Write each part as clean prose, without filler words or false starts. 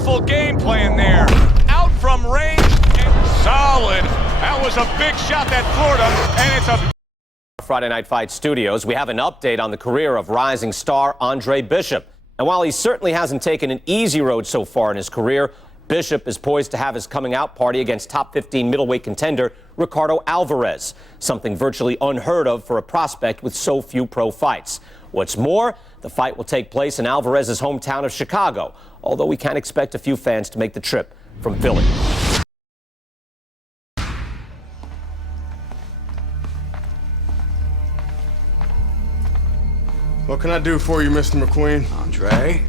Beautiful game plan there. Out from range and solid. That was a big shot that floored him, and it's a Friday Night Fight Studios, we have an update on the career of rising star Andre Bishop. And while he certainly hasn't taken an easy road so far in his career, Bishop is poised to have his coming out party against top 15 middleweight contender Ricardo Alvarez, something virtually unheard of for a prospect with so few pro fights. What's more, the fight will take place in Alvarez's hometown of Chicago, although we can expect a few fans to make the trip from Philly. What can I do for you, Mr. McQueen? Andre,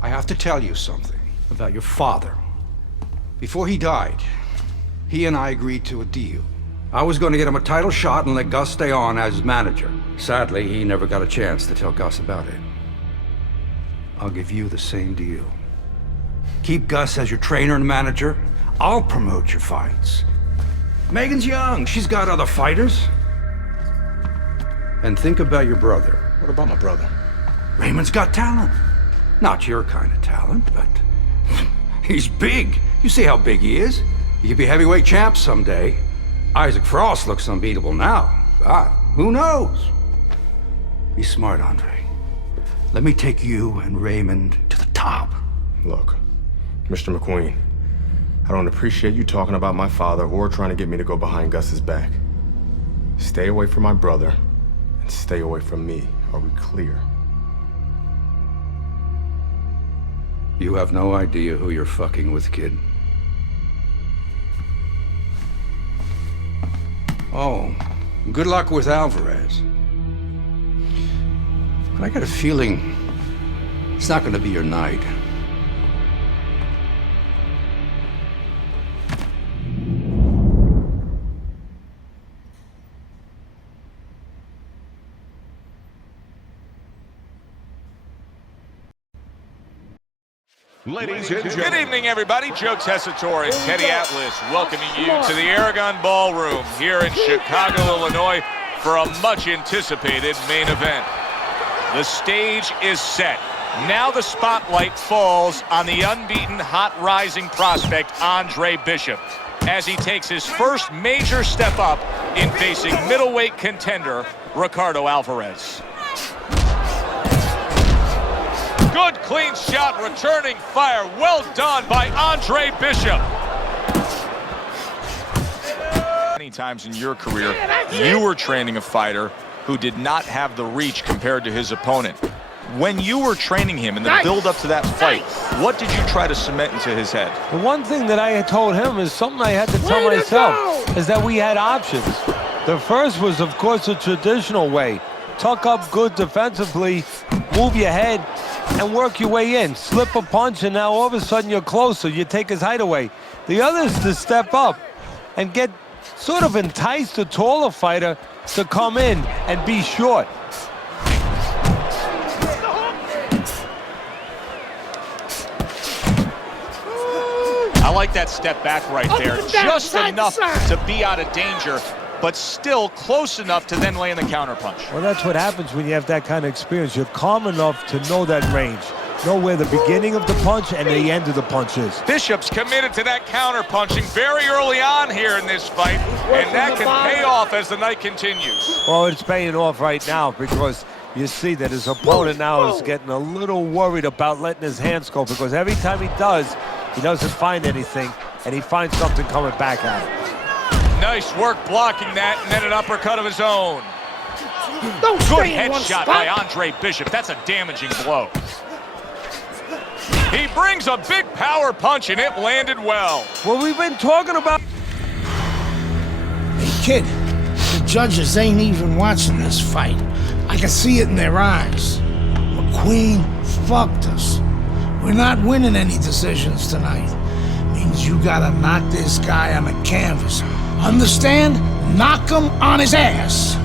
I have to tell you something about your father. Before he died, he and I agreed to a deal. I was going to get him a title shot and let Gus stay on as manager. Sadly, he never got a chance to tell Gus about it. I'll give you the same deal. Keep Gus as your trainer and manager. I'll promote your fights. Megan's young. She's got other fighters. And think about your brother. What about my brother? Raymond's got talent. Not your kind of talent, but he's big. You see how big he is? He could be heavyweight champ someday. Isaac Frost looks unbeatable now. God, who knows? Be smart, Andre. Let me take you and Raymond to the top. Look, Mr. McQueen, I don't appreciate you talking about my father or trying to get me to go behind Gus's back. Stay away from my brother and stay away from me. Are we clear? You have no idea who you're fucking with, kid. Oh, good luck with Alvarez. But I got a feeling it's not gonna be your night. Ladies and gentlemen. Good evening, everybody. Joe Tessitore and Teddy Atlas welcoming you to the Aragon Ballroom here in Chicago, Illinois for a much-anticipated main event. The stage is set. Now the spotlight falls on the unbeaten, hot-rising prospect Andre Bishop as he takes his first major step up in facing middleweight contender Ricardo Alvarez. Good, clean shot, returning fire. Well done by Andre Bishop. Many times in your career, you were training a fighter who did not have the reach compared to his opponent. When you were training him in the build-up to that fight, what did you try to cement into his head? The one thing that I had told him is something I had to tell myself, is that we had options. The first was, of course, the traditional way. Tuck up good defensively, move your head, and work your way in. Slip a punch, and now all of a sudden you're closer. You take his height away. The other is to step up and get sort of entice the taller fighter to come in and be short. I like that step back right there. Just enough to be out of danger, but still close enough to then land the counterpunch. Well, that's what happens when you have that kind of experience. You're calm enough to know that range, know where the beginning of the punch and the end of the punch is. Bishop's committed to that counterpunching very early on here in this fight, and that can pay off as the night continues. Well, it's paying off right now because you see that his opponent now is getting a little worried about letting his hands go, because every time he does, he doesn't find anything, and he finds something coming back at him. Nice work blocking that, and then an uppercut of his own. Good headshot by Andre Bishop. That's a damaging blow. He brings a big power punch, and it landed well. Well, we've been talking about... Hey, kid, the judges ain't even watching this fight. I can see it in their eyes. McQueen fucked us. We're not winning any decisions tonight. Means you gotta knock this guy on the canvas. Understand? Knock him on his ass.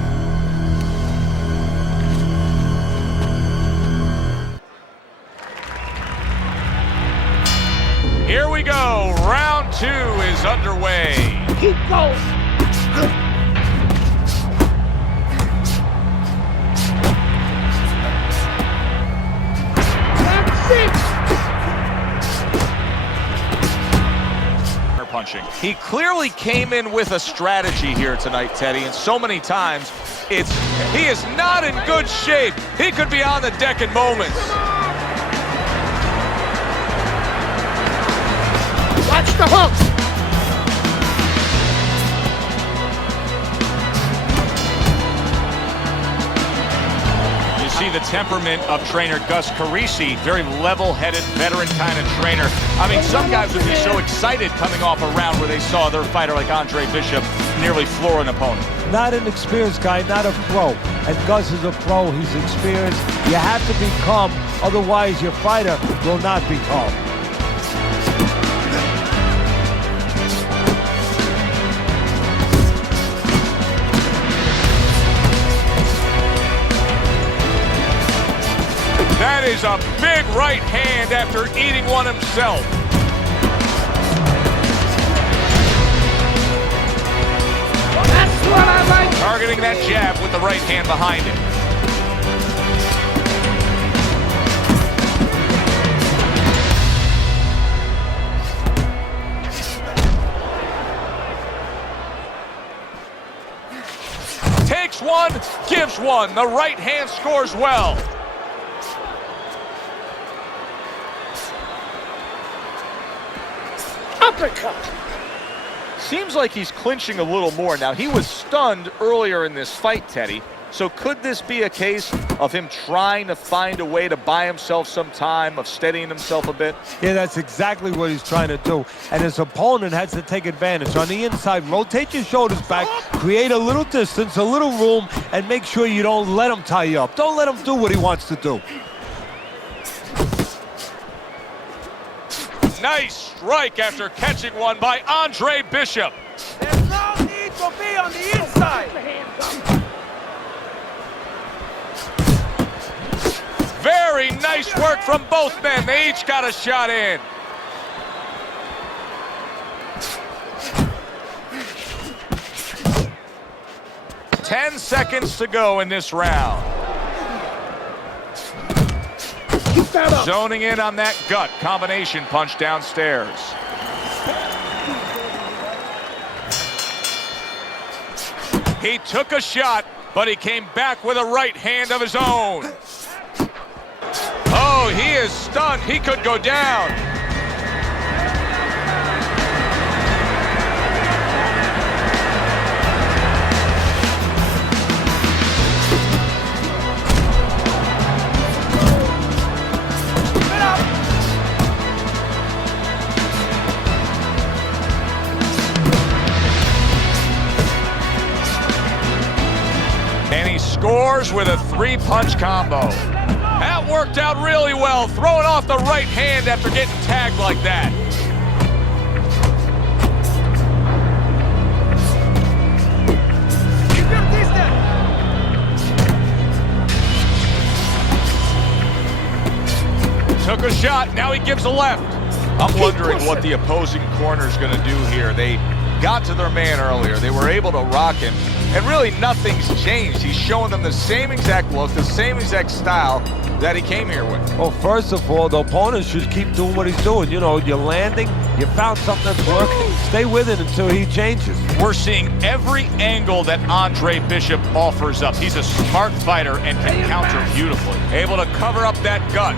Here we go. Round 2 is underway. Keep going. That's it. punching. He clearly came in with a strategy here tonight, Teddy, and so many times he is not in good shape. He could be on the deck in moments. Watch the hooks. See the temperament of trainer Gus Carisi, very level-headed, veteran kind of trainer. I mean, some guys would be so excited coming off a round where they saw their fighter like Andre Bishop nearly floor an opponent. Not an experienced guy, not a pro. And Gus is a pro, he's experienced. You have to be calm, otherwise your fighter will not be calm. That is a big right hand after eating one himself. That's what I like. Targeting that jab with the right hand behind it. Takes one, gives one. The right hand scores well. Uppercut. Seems like he's clinching a little more. Now, he was stunned earlier in this fight, Teddy. So could this be a case of him trying to find a way to buy himself some time, of steadying himself a bit? Yeah, that's exactly what he's trying to do. And his opponent has to take advantage. On the inside, rotate your shoulders back, create a little distance, a little room, and make sure you don't let him tie you up. Don't let him do what he wants to do. Nice strike after catching one by Andre Bishop. There's no need to be on the inside. Very nice work from both men. They each got a shot in. Ten seconds to go in this round. Keep that up. Zoning in on that gut combination punch downstairs. He took a shot, but he came back with a right hand of his own. Oh, he is stunned. He could go down. And he scores with a three-punch combo. That worked out really well, throwing off the right hand after getting tagged like that. Keep your distance. Took a shot, now he gives a left. I'm wondering what the opposing corner is going to do here. They got to their man earlier. They were able to rock him, and really nothing's changed. He's showing them the same exact look, the same exact style that he came here with. Well, first of all, the opponent should keep doing what he's doing. You know, you're landing, you found something that's working, stay with it until he changes. We're seeing every angle that Andre Bishop offers up. He's a smart fighter and can counter beautifully. Able to cover up that gut.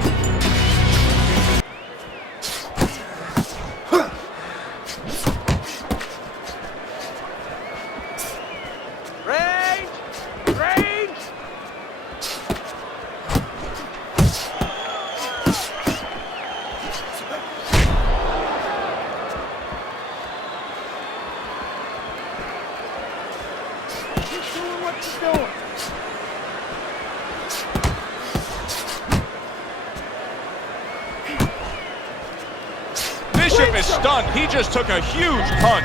Bishop is stunned. He just took a huge punch.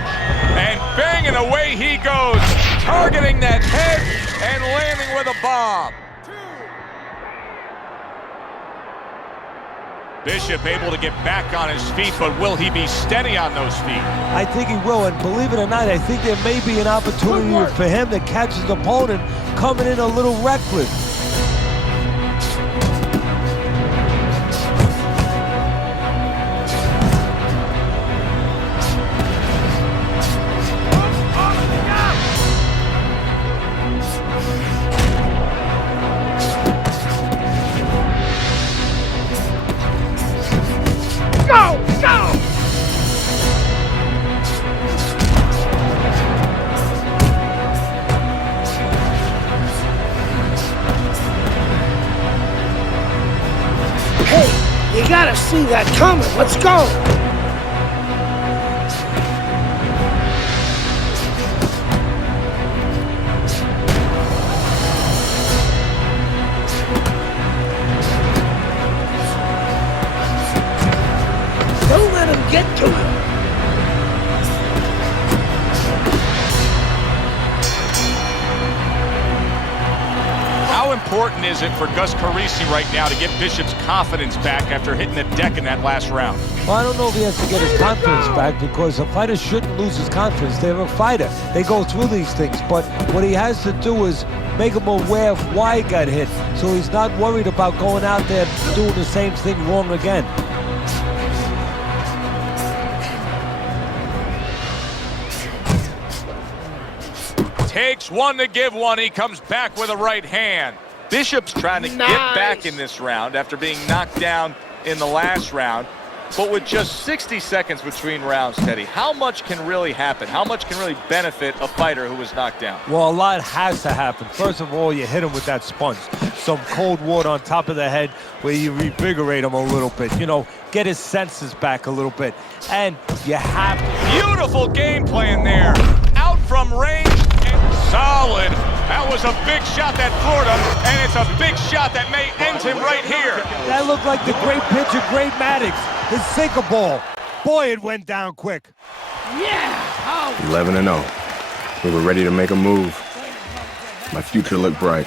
And banging away he goes, targeting that head and landing with a bomb. Bishop able to get back on his feet, but will he be steady on those feet? I think he will, and believe it or not, I think there may be an opportunity for him to catch his opponent coming in a little reckless. Go! Go! Hey, you gotta see that coming. Let's go! Don't let him get to him. How important is it for Gus Carisi right now to get Bishop's confidence back after hitting the deck in that last round? Well, I don't know if he has to get his confidence back, because a fighter shouldn't lose his confidence. They're a fighter. They go through these things. But what he has to do is make him aware of why he got hit, so he's not worried about going out there doing the same thing wrong again. Takes one to give one. He comes back with a right hand. Bishop's trying to get back in this round after being knocked down in the last round. But with just 60 seconds between rounds, Teddy, how much can really happen? How much can really benefit a fighter who was knocked down? Well, a lot has to happen. First of all, you hit him with that sponge. Some cold water on top of the head where you revigorate him a little bit. You know, get his senses back a little bit. And you have to... Beautiful game plan there. Out from range and solid. That was a big shot that floored him, and it's a big shot that may end him right here. That looked like the great pitcher, Great Maddox. His sinker ball. Boy, it went down quick. Yeah! Oh. 11-0. We were ready to make a move. My future looked bright.